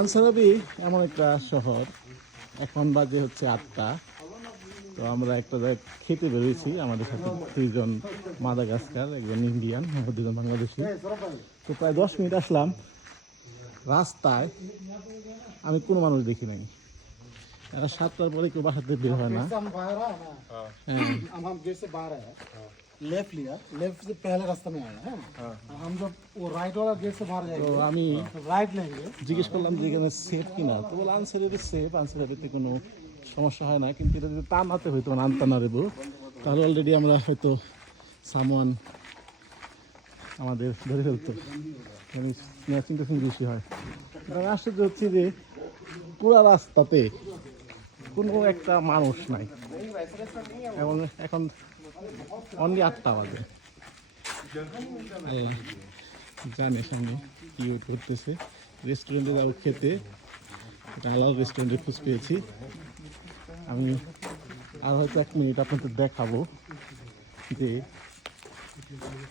আনসারাবি এমন একটা শহর, এখন বাজে হচ্ছে 8টা। তো আমরা একটা জায়গায় খেতে বেরিয়েছি, আমাদের সাথে 2জন মাদাগাস্কার, একজন ইন্ডিয়ান, আমরা 2জন বাংলাদেশি। তো প্রায় 10 মিনিট আসলাম, রাস্তায় আমি কোনো মানুষ দেখি নাই। এরা 7টার পরে কেউ বাসাতে বের হয় না। लेफ्ट लिया, लेफ्ट से पहले रास्ता में आया है। हम जब वो राइट वाला गेट से बाहर তো जाएंगे, আমি राइट लेंगे। জিজ্ঞেস করলাম যে এখানে সেফ কিনা, তো বলে আনসারাবি সেফ, আনসারাবিতে কোনো সমস্যা হয় না, কিন্তু এটা যদি টানাতে হইতো আনতানারেবো, তাহলে অলরেডি আমরা হয়তো সামওয়ান আমাদের ধরে ফেলতো, মানে চিন্তা বেশি হয়। এখানে আশ্চর্য হচ্ছে যে পুরো রাস্তাতে কোনো একটা মানুষ নাই, এবং এখন অনলি 8টা বাজে। জানে সামনে কি ওয়েট করতেছে, রেস্টুরেন্টে যাবো খেতে, এটা হালাল রেস্টুরেন্টে খোঁজ পেয়েছি। আমি আর হয়তো 1 মিনিট আপনাদের দেখাবো যে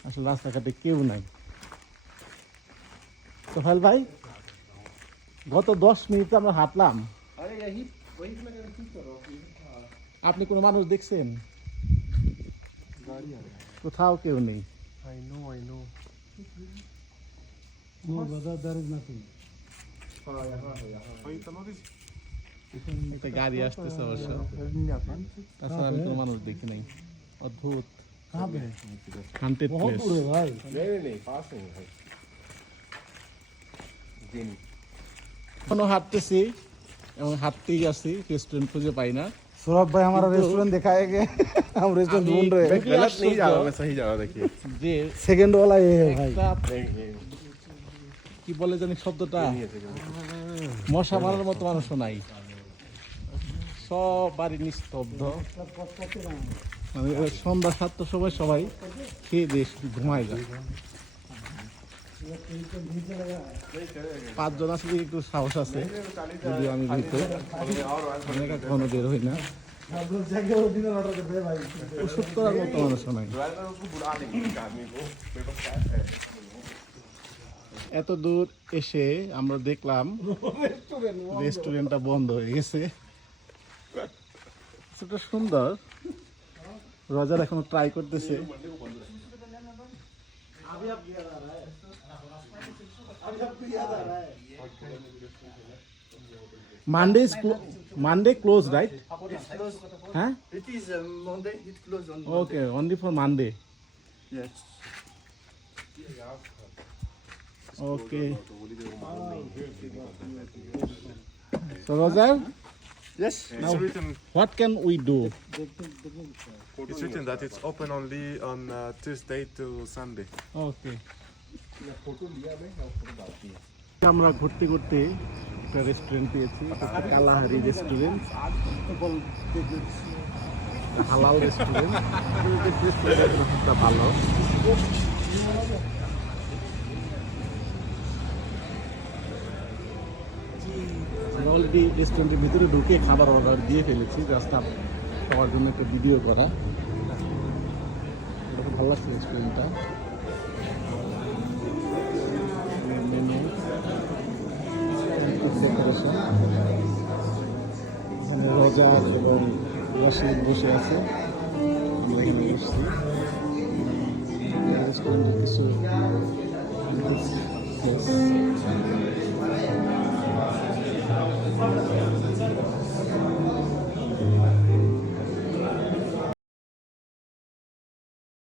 আসলে রাস্তাঘাটে কেউ নাই। তো হেল ভাই, গত 10 মিনিটে আমরা হাঁটলাম, আপনি কোনো মানুষ দেখছেন? কোথাও কেউ নেই। I know. No, brother, there is nothing. একটা গাড়ি আসতেছে অবশ্য, তাছাড়া আমি কোনো মানুষ দেখি নাই। অদ্ভুত, कहाँ पे? হান্টেড बहुत প্লেস। दूर है भाई। এখনো হাঁটতেছি এবং হাঁটতেই আছি, রেস্টুরেন্ট খুঁজে পাই না। सौरभ भाई हमारा रेस्टोरेंट दिखाएंगे। हम रेस्टोरेंट ढूंढ रहे हैं। गलत नहीं जा रहा, मैं सही जा रहा। देखिए যে सेकंड वाला ये है भाई। একটা কি বলে জানি শব্দটা, মশা মারার মতো মানুষও নাই, সব বাড়ি নিস্তব্ধ। মানে সন্ধ্যা 7টার সময় সবাই খেয়ে দিয়ে ঘুমায় যায়। 5 জন আসলে একটু সাহস আছে, যদিও আমি ভিতরে অনেক এখনো বের হই না। ওষুধ করার মতো মানুষও নাই। এত দূর এসে আমরা দেখলাম রেস্টুরেন্টটা বন্ধ হয়ে গেছে। সেটা সুন্দর, রজার এখনো ট্রাই করতেছে। Monday closed, right? Huh? It is Monday, it closed on Okay, only for Monday. Yes. Okay. So Roger, Yes, now it's written. what can we do? It's written that it's open only on Tuesday to Sunday. Okay. আমরা ঘুরতে ঘুরতে একটা restaurant পেয়েছি, Kalahari restaurant, হালাল restaurant, ভালো। আমরা already রেস্টুরেন্টের ভিতরে ঢুকে খাবার অর্ডার দিয়ে ফেলেছি, জাস্ট খাওয়ার জন্য একটা ভিডিও করা। এটা খুব ভালো লাগছে রেস্টুরেন্টটা। এখানে রজার এবং রাশিদ বসে আছে, আমরা এখানে বসছি। রেস্টুরেন্টের কিছু